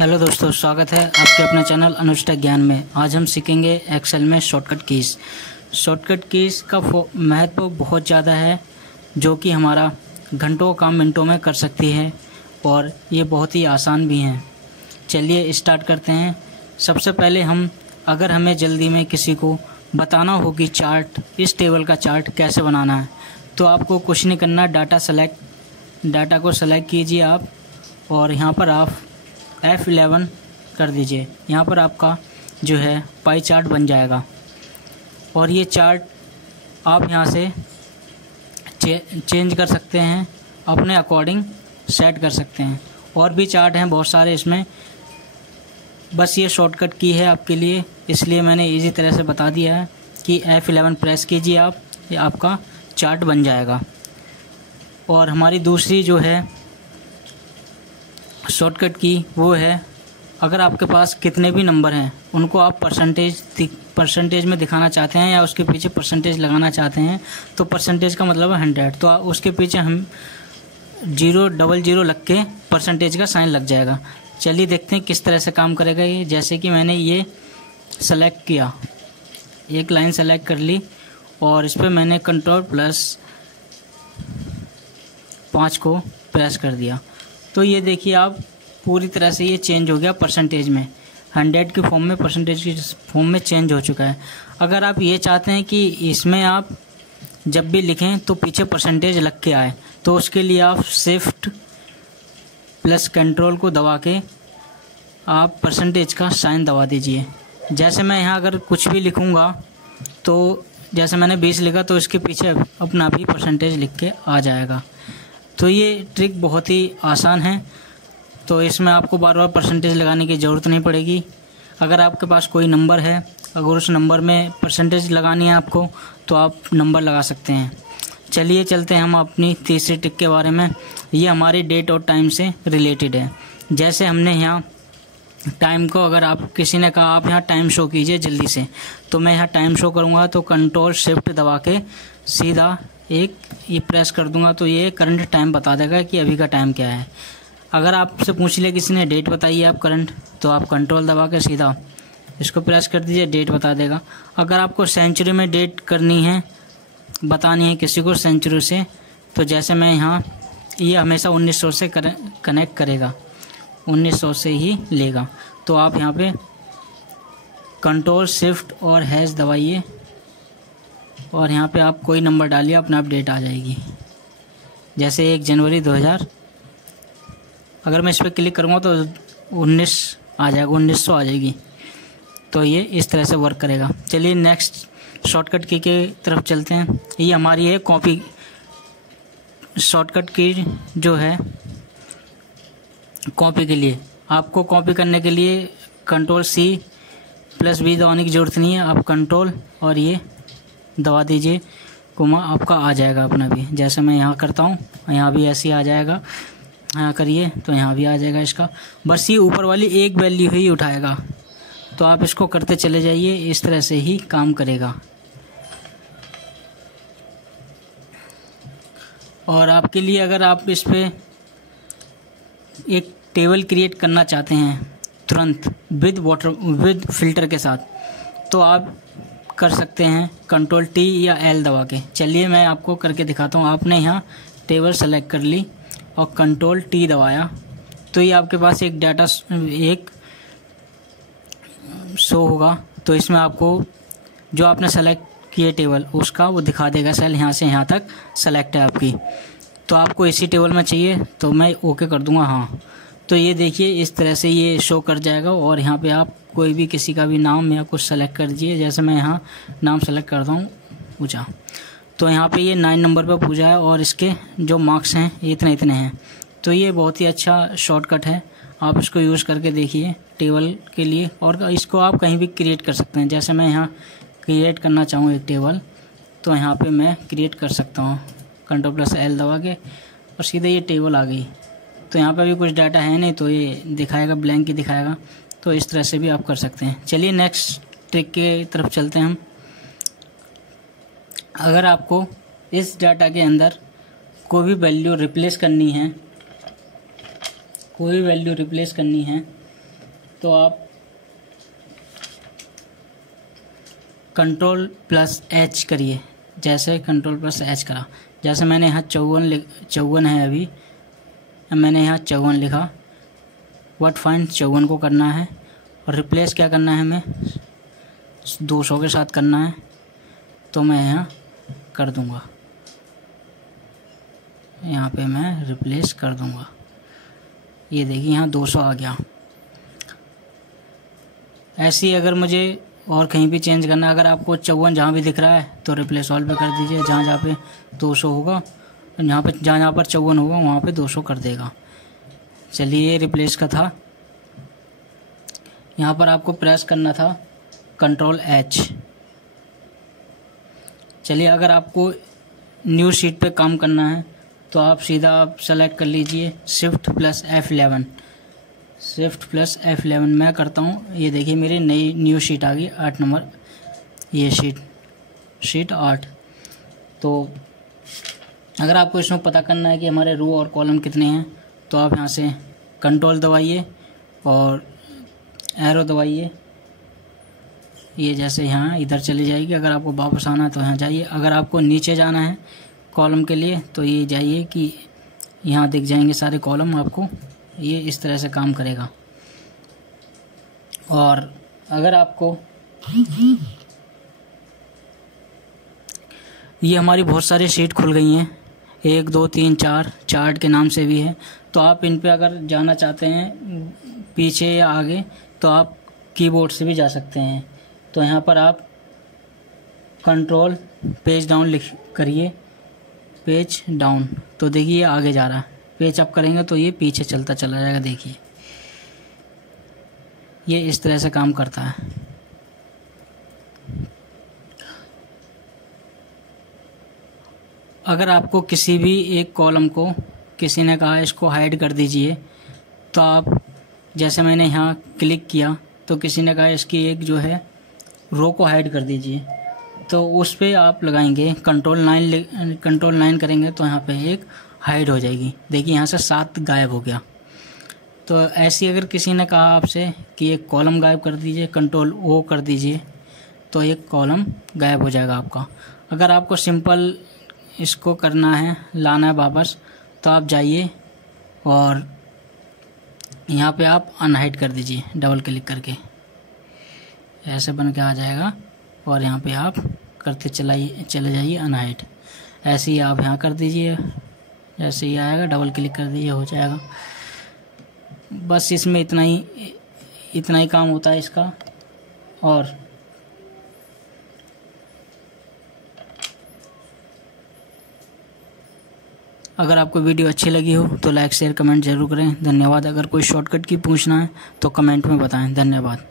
Hello दोस्तों, स्वागत है आपके अपने चैनल अनुज टेक ज्ञान में। आज हम सीखेंगे एक्सेल में शॉर्टकट कीज़। शॉर्टकट कीज़ का महत्व बहुत ज़्यादा है, जो कि हमारा घंटों काम मिनटों में कर सकती है और ये बहुत ही आसान भी हैं। चलिए स्टार्ट करते हैं। सबसे पहले अगर हमें जल्दी में किसी को बताना हो कि इस टेबल का चार्ट कैसे बनाना है, तो आपको कुछ नहीं करना, डाटा को सेलेक्ट कीजिए आप, और यहाँ पर आप F11 कर दीजिए। यहाँ पर आपका जो है पाई चार्ट बन जाएगा और ये चार्ट आप यहाँ से चेंज कर सकते हैं, अपने अकॉर्डिंग सेट कर सकते हैं। और भी चार्ट हैं बहुत सारे इसमें, बस ये शॉर्टकट की है आपके लिए, इसलिए मैंने इजी तरह से बता दिया है कि F11 प्रेस कीजिए आप, ये आपका चार्ट बन जाएगा। और हमारी दूसरी जो है शॉर्टकट की वो है, अगर आपके पास कितने भी नंबर हैं उनको आप परसेंटेज में दिखाना चाहते हैं या उसके पीछे परसेंटेज लगाना चाहते हैं, तो परसेंटेज का मतलब है 100, तो उसके पीछे हम 000 लग के परसेंटेज का साइन लग जाएगा। चलिए देखते हैं किस तरह से काम करेगा ये। जैसे कि मैंने ये सेलेक्ट किया, एक लाइन सेलेक्ट कर ली और इस पर मैंने Ctrl+5 को प्रेस कर दिया, तो ये देखिए आप पूरी तरह से ये चेंज हो गया परसेंटेज में, 100 की फॉर्म में, परसेंटेज की फॉर्म में चेंज हो चुका है। अगर आप ये चाहते हैं कि इसमें आप जब भी लिखें तो पीछे परसेंटेज लग के आए, तो उसके लिए आप Shift+Ctrl को दबा के आप परसेंटेज का साइन दबा दीजिए। जैसे मैं यहाँ अगर कुछ भी लिखूँगा, तो जैसे मैंने 20 लिखा तो इसके पीछे अपना भी परसेंटेज लिख के आ जाएगा। तो ये ट्रिक बहुत ही आसान है, तो इसमें आपको बार बार परसेंटेज लगाने की ज़रूरत नहीं पड़ेगी। अगर आपके पास कोई नंबर है, अगर उस नंबर में परसेंटेज लगानी है आपको, तो आप नंबर लगा सकते हैं। चलिए चलते हैं हम अपनी तीसरी ट्रिक के बारे में। ये हमारी डेट और टाइम से रिलेटेड है। जैसे हमने यहाँ टाइम को, अगर आप किसी ने कहा आप यहाँ टाइम शो कीजिए जल्दी से, तो मैं यहाँ टाइम शो करूँगा, तो Ctrl+Shift दबा के सीधा एक ये प्रेस कर दूंगा, तो ये करंट टाइम बता देगा कि अभी का टाइम क्या है। अगर आपसे पूछ लिया किसी ने डेट बताइए आप करंट, तो आप कंट्रोल दबा के सीधा इसको प्रेस कर दीजिए, डेट बता देगा। अगर आपको सेंचुरी में डेट करनी है, बतानी है किसी को सेंचुरी से, तो जैसे मैं यहाँ, ये हमेशा 1900 से कनेक्ट करेगा, 1900 से ही लेगा। तो आप यहाँ पे Ctrl+Shift और हैश दबाइए और यहाँ पे आप कोई नंबर डालिए, अपना अपडेट आ जाएगी। जैसे 1 जनवरी 2000, अगर मैं इस पर क्लिक करूँगा तो 19 आ जाएगा, 1900 आ जाएगी। तो ये इस तरह से वर्क करेगा। चलिए नेक्स्ट शॉर्टकट की के तरफ चलते हैं। ये हमारी है कॉपी शॉर्टकट की, जो है कॉपी के लिए। आपको कॉपी करने के लिए Ctrl+C+V दबाने की ज़रूरत नहीं है, आप कंट्रोल और ये दबा दीजिए, कोमा आपका आ जाएगा अपना भी। जैसे मैं यहाँ करता हूँ, यहाँ भी ऐसे ही आ जाएगा, यहाँ करिए तो यहाँ भी आ जाएगा इसका। बस ये ऊपर वाली एक वैल्यू ही उठाएगा, तो आप इसको करते चले जाइए, इस तरह से ही काम करेगा। और आपके लिए, अगर आप इस पर एक टेबल क्रिएट करना चाहते हैं तुरंत विद फिल्टर के साथ, तो आप कर सकते हैं Ctrl+T या L दबा के। चलिए मैं आपको करके दिखाता हूँ। आपने यहाँ टेबल सेलेक्ट कर ली और Ctrl+T दबाया, तो ये आपके पास एक डाटा एक शो होगा। तो इसमें आपको जो आपने सेलेक्ट किए टेबल, उसका वो दिखा देगा, सेल यहाँ से यहाँ तक सेलेक्ट है आपकी। तो आपको इसी टेबल में चाहिए, तो मैं ओके कर दूँगा हाँ। तो ये देखिए इस तरह से ये शो कर जाएगा। और यहाँ पे आप कोई भी किसी का भी नाम या कुछ सेलेक्ट कर दीजिए। जैसे मैं यहाँ नाम सेलेक्ट करता हूँ पूजा, तो यहाँ पे ये 9 नंबर पर पूजा है और इसके जो मार्क्स हैं ये इतने हैं। तो ये बहुत ही अच्छा शॉर्टकट है, आप इसको यूज़ करके देखिए टेबल के लिए। और इसको आप कहीं भी क्रिएट कर सकते हैं। जैसे मैं यहाँ क्रिएट करना चाहूँ एक टेबल, तो यहाँ पर मैं क्रिएट कर सकता हूँ Ctrl+L दबा के, और सीधे ये टेबल आ गई। तो यहाँ पर भी कुछ डाटा है नहीं, तो ये दिखाएगा, ब्लैंक ही दिखाएगा। तो इस तरह से भी आप कर सकते हैं। चलिए नेक्स्ट ट्रिक के तरफ चलते हैं हम। अगर आपको इस डाटा के अंदर कोई भी वैल्यू रिप्लेस करनी है, तो आप Ctrl+H करिए। जैसे Ctrl+H करा, जैसे मैंने यहाँ 54 है अभी, मैंने यहाँ 54 लिखा। व्हाट फाइंड 54 को करना है और रिप्लेस क्या करना है, हमें 200 के साथ करना है। तो मैं यहाँ कर दूँगा, यहाँ पे मैं रिप्लेस कर दूँगा। ये देखिए यहाँ 200 आ गया। ऐसे ही अगर मुझे और कहीं भी चेंज करना है, अगर आपको 54 जहाँ भी दिख रहा है तो रिप्लेस ऑल पे कर दीजिए। जहाँ जहाँ पे 200 होगा, यहाँ पे जहाँ पर 54 होगा वहाँ पे 200 कर देगा। चलिए, ये रिप्लेस का था। यहाँ पर आपको प्रेस करना था Ctrl+H। चलिए, अगर आपको न्यू शीट पे काम करना है तो आप सीधा सेलेक्ट कर लीजिए Shift+F11। Shift+F11 मैं करता हूँ। ये देखिए मेरी नई न्यू शीट आ गई, 8 नंबर, ये शीट 8। तो अगर आपको इसमें पता करना है कि हमारे रो और कॉलम कितने हैं, तो आप यहाँ से कंट्रोल दबाइए और एरो दबाइए। ये जैसे यहाँ इधर चली जाएगी। अगर आपको वापस आना है तो यहाँ जाइए। अगर आपको नीचे जाना है कॉलम के लिए तो ये जाइए कि यहाँ दिख जाएंगे सारे कॉलम आपको। ये इस तरह से काम करेगा। और अगर आपको ये हमारी बहुत सारी शीट खुल गई हैं, 1 2 3 4 चार्ट के नाम से भी है। तो आप इन पे अगर जाना चाहते हैं पीछे या आगे तो आप कीबोर्ड से भी जा सकते हैं। तो यहाँ पर आप कंट्रोल पेज डाउन लिख करिए, पेज डाउन, तो देखिए ये आगे जा रहा है। पेज अप करेंगे तो ये पीछे चलता चला जाएगा। देखिए ये इस तरह से काम करता है। अगर आपको किसी भी एक कॉलम को किसी ने कहा इसको हाइड कर दीजिए, तो आप जैसे मैंने यहाँ क्लिक किया तो किसी ने कहा इसकी एक जो है रो को हाइड कर दीजिए, तो उस पर आप लगाएंगे Ctrl+9 करेंगे तो यहाँ पे एक हाइड हो जाएगी। देखिए यहाँ से 7 गायब हो गया। तो ऐसी अगर किसी ने कहा आपसे कि एक कॉलम गायब कर दीजिए, Ctrl+O कर दीजिए, तो एक कॉलम गायब हो जाएगा आपका। अगर आपको सिंपल इसको करना है, लाना है वापस, तो आप जाइए और यहाँ पे आप अनहाइड कर दीजिए डबल क्लिक करके, ऐसे बन के आ जाएगा। और यहाँ पे आप करते चले जाइए अनहाइड। ऐसे ही आप यहाँ कर दीजिए, जैसे ही आएगा डबल क्लिक कर दीजिए, हो जाएगा। बस इसमें इतना ही काम होता है इसका। और अगर आपको वीडियो अच्छी लगी हो तो लाइक शेयर कमेंट जरूर करें। धन्यवाद। अगर कोई शॉर्टकट की पूछना है तो कमेंट में बताएं। धन्यवाद।